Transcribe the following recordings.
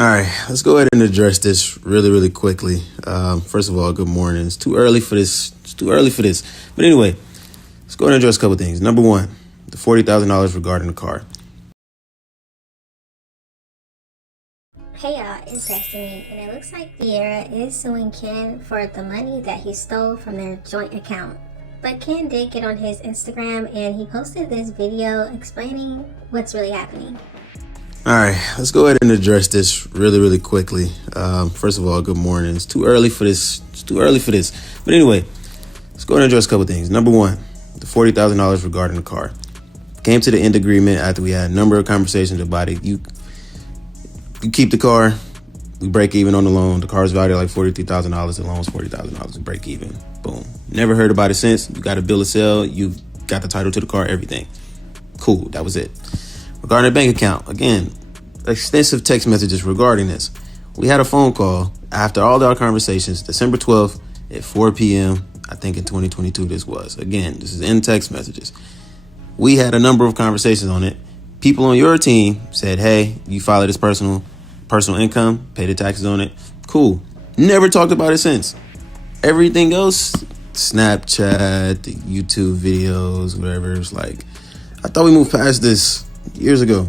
All right, let's go ahead and address this really quickly. First of all, good morning. It's too early for this. But anyway, let's go ahead and address a couple things. Number one, the $40,000 regarding the car. Hey y'all, it's Destiny, and it looks like Sierra is suing Ken for the money that he stole from their joint account. But Ken did get on his Instagram and he posted this video explaining what's really happening. All right, let's go ahead and address this really quickly. First of all, good morning. It's too early for this. But anyway, let's go ahead and address a couple things. Number one, the $40,000 regarding the car. Came to the end agreement after we had a number of conversations about it. You keep the car, we break even on the loan. The car's valued at like $43,000. The loan's $40,000. We break even. Boom. Never heard about it since. You got a bill of sale. You got the title to the car, everything. Cool. That was it. Regarding the bank account, again, extensive text messages regarding this. We had a phone call after all our conversations, December 12th at 4 p.m. I think in 2022 this was. Again, this is in text messages. We had a number of conversations on it. People on your team said, hey, you file this personal income, pay the taxes on it. Cool. Never talked about it since. Everything else, Snapchat, the YouTube videos, whatever. It's like, I thought we moved past this years ago.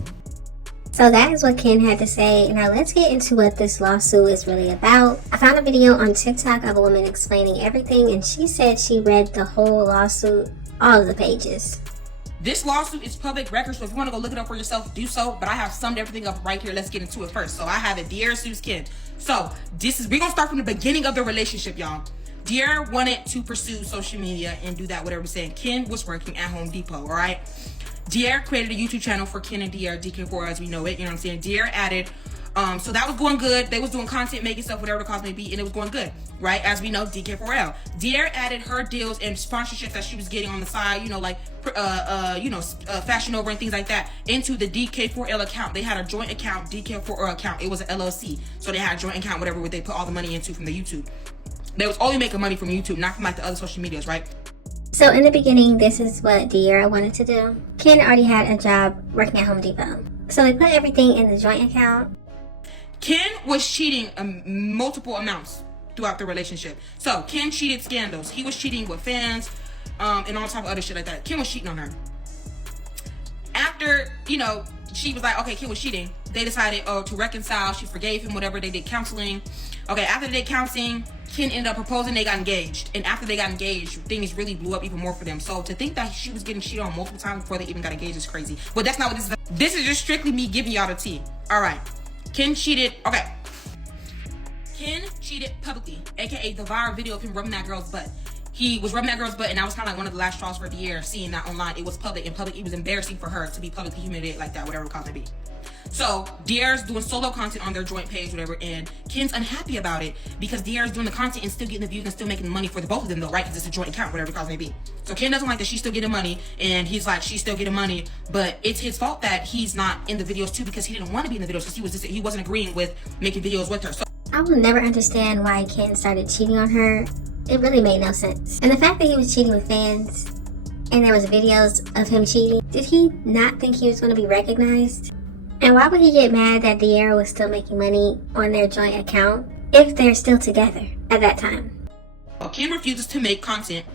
So that is what Ken had to say. Now let's get into what this lawsuit is really about. I found a video on TikTok of a woman explaining everything, and she said she read the whole lawsuit, all of the pages. This lawsuit is public record, so if you want to go look it up for yourself, do so. But I have summed everything up right here. Let's get into it first. So I have it. De'Ara sues Ken. So we're gonna start from the beginning of the relationship, y'all. De'Ara wanted to pursue social media and do that, whatever we're saying. Ken was working at Home Depot, all right? De'Ara created a YouTube channel for Ken and De'Ara, DK4 as we know it, you know what I'm saying? De'Ara added, so that was going good. They was doing content, making stuff, whatever the cause may be, and it was going good, right? As we know, DK4L. De'Ara added her deals and sponsorships that she was getting on the side, you know, like, Fashion Over and things like that, into the DK4L account. They had a joint account, DK4L account. It was an LLC, so they had a joint account, whatever, where they put all the money into from the YouTube. They was only making money from YouTube, not from like the other social medias, right? So in the beginning, this is what De'Ara wanted to do. Ken already had a job working at Home Depot. So they put everything in the joint account. Ken was cheating multiple amounts throughout the relationship. So Ken cheated scandals. He was cheating with fans and all type of other shit like that. Ken was cheating on her. After, she was like, okay, Ken was cheating. They decided to reconcile. She forgave him, whatever. They did counseling. Okay, after they did counseling, Ken ended up proposing. They got engaged. And after they got engaged, things really blew up even more for them. So to think that she was getting cheated on multiple times before they even got engaged is crazy. But that's not what this is. This is just strictly me giving y'all the tea. All right. Ken cheated. Okay. Ken cheated publicly, aka the viral video of him rubbing that girl's butt. He was rubbing that girl's butt, and that was kind of like one of the last straws for De'Ara, seeing that online. It was public. It was embarrassing for her to be publicly humiliated like that, whatever the cause may be. So De'Ara's doing solo content on their joint page, whatever, and Ken's unhappy about it because De'Ara's doing the content and still getting the views and still making money for the both of them, though, right? Because it's a joint account, whatever the cause may be. So Ken doesn't like that she's still getting money, and he's like, she's still getting money, but it's his fault that he's not in the videos too, because he didn't want to be in the videos because he wasn't agreeing with making videos with her. So I will never understand why Ken started cheating on her. It really made no sense. And the fact that he was cheating with fans and there was videos of him cheating, did he not think he was going to be recognized? And why would he get mad that De'Ara was still making money on their joint account if they're still together at that time? Ken refuses to make content,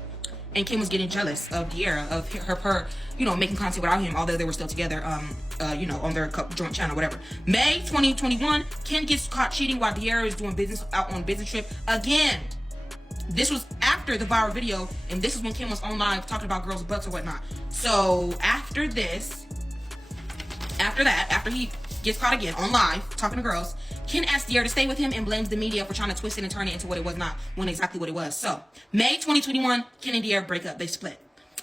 and Ken was getting jealous of De'Ara, of her making content without him, although they were still together, on their joint channel, whatever. May 2021, Ken gets caught cheating while De'Ara is doing business out on business trip again. This was after the viral video, and this is when Ken was on live talking about girls' butts or whatnot. So after he gets caught again on live talking to girls, Ken asked De'Ara to stay with him and blames the media for trying to twist it and turn it into what it was not, when exactly what it was. So May 2021, Ken and De'Ara break up. They split.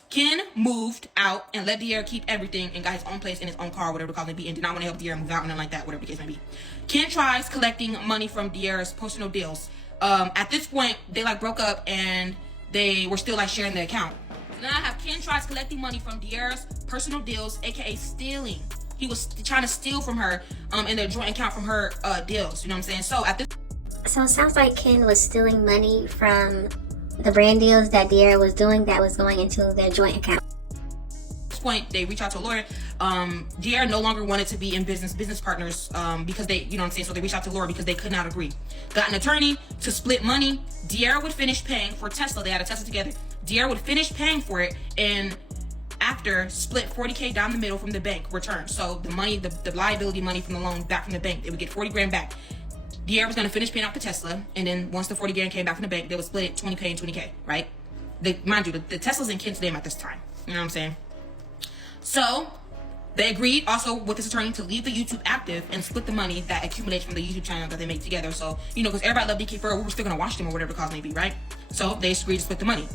Ken moved out and let De'Ara keep everything and got his own place in his own car, whatever the cause may be, and did not want to help De'Ara move out and nothing like that, whatever the case may be. Ken tries collecting money from De'Ara's personal deals. At this point, they broke up and they were still sharing the account. So now I have Ken tries collecting money from De'Ara's personal deals, aka stealing. He was trying to steal from her in their joint account from her deals. You know what I'm saying? So it sounds like Ken was stealing money from the brand deals that De'Ara was doing that was going into their joint account. At this point, they reach out to a lawyer. De'Ara no longer wanted to be in business partners because they, you know what I'm saying, so they reached out to Laura because they could not agree. Got an attorney to split money. De'Ara would finish paying for Tesla. They had a Tesla together. De'Ara would finish paying for it and after split $40K down the middle from the bank return. So the money, the liability money from the loan back from the bank, they would get 40 grand back. De'Ara was going to finish paying off the Tesla, and then once the 40 grand came back from the bank, they would split it 20K and 20K, right? Mind you, the Tesla's in Ken's name at this time. You know what I'm saying? So they agreed also with this attorney to leave the YouTube active and split the money that accumulates from the YouTube channel that they make together. So, you know, because everybody loved DK4, we were still going to watch them or whatever the cause may be, right? So they agreed to split the money.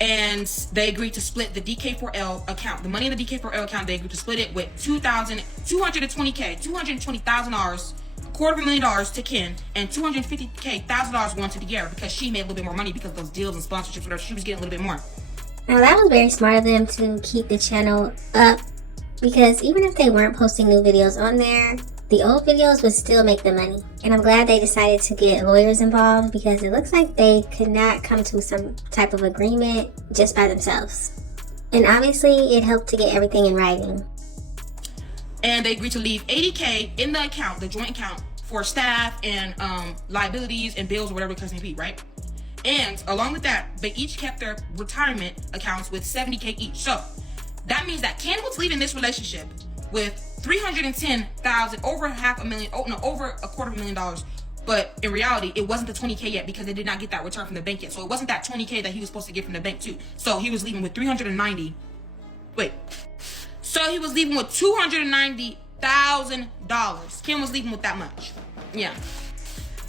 And they agreed to split the DK4L account. The money in the DK4L account, they agreed to split it with $220K, $220,000, $250,000 to Ken, and $250,000 going to De'Ara because she made a little bit more money because of those deals and sponsorships, whatever. She was getting a little bit more. Now that was very smart of them to keep the channel up, because even if they weren't posting new videos on there, the old videos would still make the money. And I'm glad they decided to get lawyers involved, because it looks like they could not come to some type of agreement just by themselves. And obviously it helped to get everything in writing. And they agreed to leave $80K in the account, the joint account, for staff and liabilities and bills or whatever the case may be, right? And along with that, they each kept their retirement accounts with $70K each. So that means that Ken was leaving this relationship with $310,000, over over $250,000. But in reality, it wasn't the $20K yet because they did not get that return from the bank yet. So it wasn't that $20K that he was supposed to get from the bank too. So he was leaving with So he was leaving with $290,000. Ken was leaving with that much. Yeah.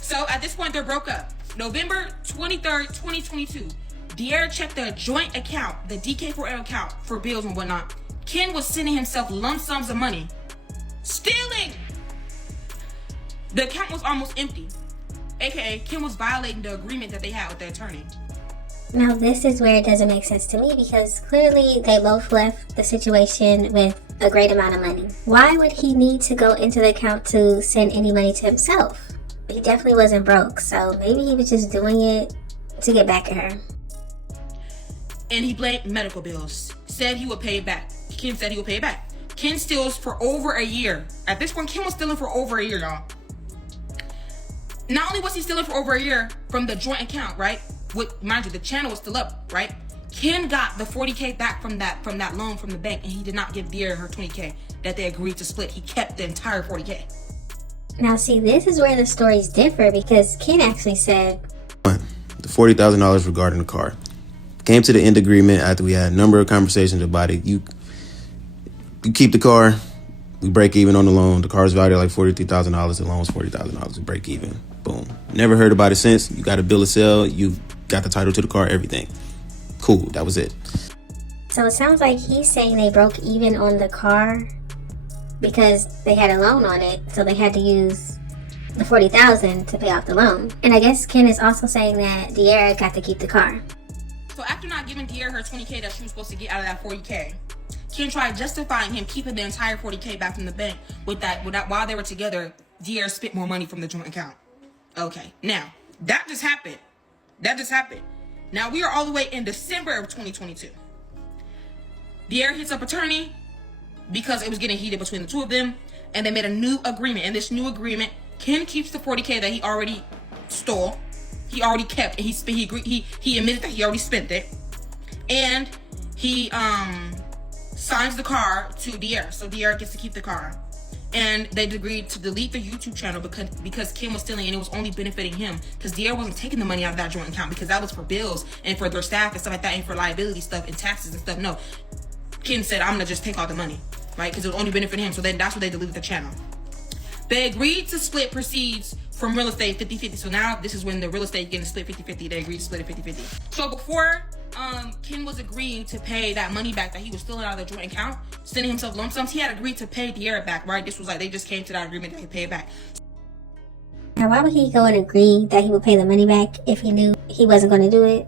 So at this point, they're broke up. November 23rd, 2022. De'Ara checked the joint account, the DK4L account, for bills and whatnot. Ken was sending himself lump sums of money. Stealing! The account was almost empty. AKA, Ken was violating the agreement that they had with the attorney. Now this is where it doesn't make sense to me, because clearly they both left the situation with a great amount of money. Why would he need to go into the account to send any money to himself? He definitely wasn't broke, so maybe he was just doing it to get back at her. And he blamed medical bills. Said he would pay it back. Ken said he would pay it back. Ken steals for over a year. At this point, Ken was stealing for over a year, y'all. Not only was he stealing for over a year from the joint account, right? Mind you, the channel was still up, right? Ken got the $40K back from that loan from the bank, and he did not give De'Ara her $20K that they agreed to split. He kept the entire $40K. Now see, this is where the stories differ, because Ken actually said the $40,000 regarding the car. Came to the end agreement after we had a number of conversations about it. You keep the car, we break even on the loan. The car's valued at like $43,000. The loan was $40,000. We break even. Boom. Never heard about it since. You got a bill of sale. You got the title to the car, everything. Cool. That was it. So it sounds like he's saying they broke even on the car because they had a loan on it, so they had to use the $40,000 to pay off the loan. And I guess Ken is also saying that De'Ara got to keep the car. So after not giving De'Ara her $20K that she was supposed to get out of that $40K, Ken tried justifying him keeping the entire $40K back from the bank with that while they were together, De'Ara spent more money from the joint account. Okay, now that just happened. Now we are all the way in December of 2022. De'Ara hits up attorney because it was getting heated between the two of them, and they made a new agreement. And this new agreement, Ken keeps the $40K that he already stole. He already kept, and he admitted that he already spent it, and he signs the car to De'Ara, so De'Ara gets to keep the car. And they agreed to delete the YouTube channel because Ken was stealing, and it was only benefiting him, because De'Ara wasn't taking the money out of that joint account because that was for bills and for their staff and stuff like that, and for liability stuff and taxes and stuff. No, Ken said, I'm gonna just take all the money, right? Because it was only benefiting him. So then that's what they deleted the channel. They agreed to split proceeds from real estate 50-50. So now this is when the real estate getting split 50-50. They agreed to split it 50-50. So before Ken was agreeing to pay that money back that he was stealing out of the joint account, sending himself lump sums, he had agreed to pay De'Ara back, right? This was like, they just came to that agreement that he paid back. Now why would he go and agree that he would pay the money back if he knew he wasn't going to do it?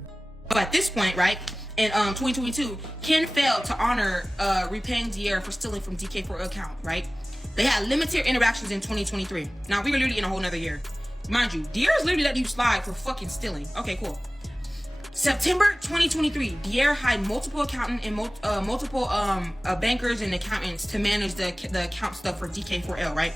So at this point, right, in 2022, Ken failed to honor repaying De'Ara for stealing from DK4 account, right? They had limited interactions in 2023. Now we were literally in a whole nother year. Mind you, De'Ara's literally letting you slide for fucking stealing. Okay, cool. September 2023, De'Ara hired multiple accountants and multiple bankers and accountants to manage the account stuff for DK4L, right?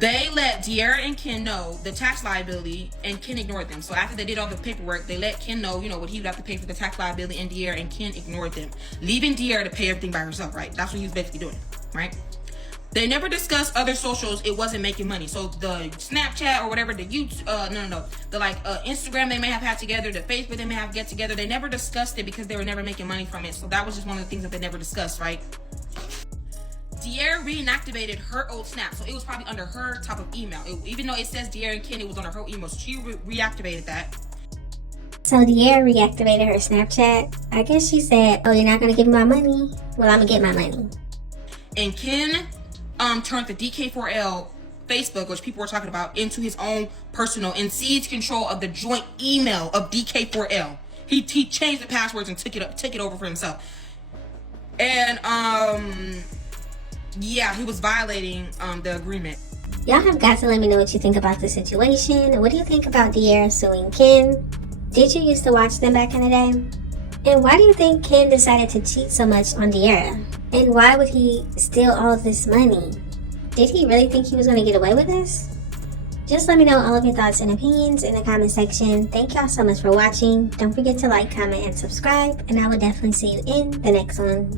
They let De'Ara and Ken know the tax liability, and Ken ignored them. So after they did all the paperwork, they let Ken know, what he would have to pay for the tax liability, and De'Ara and Ken ignored them, leaving De'Ara to pay everything by herself, right? That's what he was basically doing, right? They never discussed other socials. It wasn't making money. So the Snapchat or whatever, the YouTube, the Instagram they may have had together, the Facebook they may have get together. They never discussed it because they were never making money from it. So that was just one of the things that they never discussed, right? De'Ara reactivated her old Snap, so it was probably under her type of email. Even though it says De'Ara and Ken, it was under her email. So she reactivated that. So De'Ara reactivated her Snapchat. I guess she said, "Oh, you're not gonna give me my money? Well, I'm gonna get my money." And Ken turned the DK4L Facebook, which people were talking about, into his own personal and seized control of the joint email of DK4L. He changed the passwords and took it over for himself. And yeah, he was violating the agreement. Y'all have got to let me know what you think about the situation. What do you think about De'Ara suing Ken? Did you used to watch them back in the day? And why do you think Ken decided to cheat so much on De'Ara? And why would he steal all of this money? Did he really think he was going to get away with this? Just let me know all of your thoughts and opinions in the comment section. Thank y'all so much for watching. Don't forget to like, comment, and subscribe. And I will definitely see you in the next one.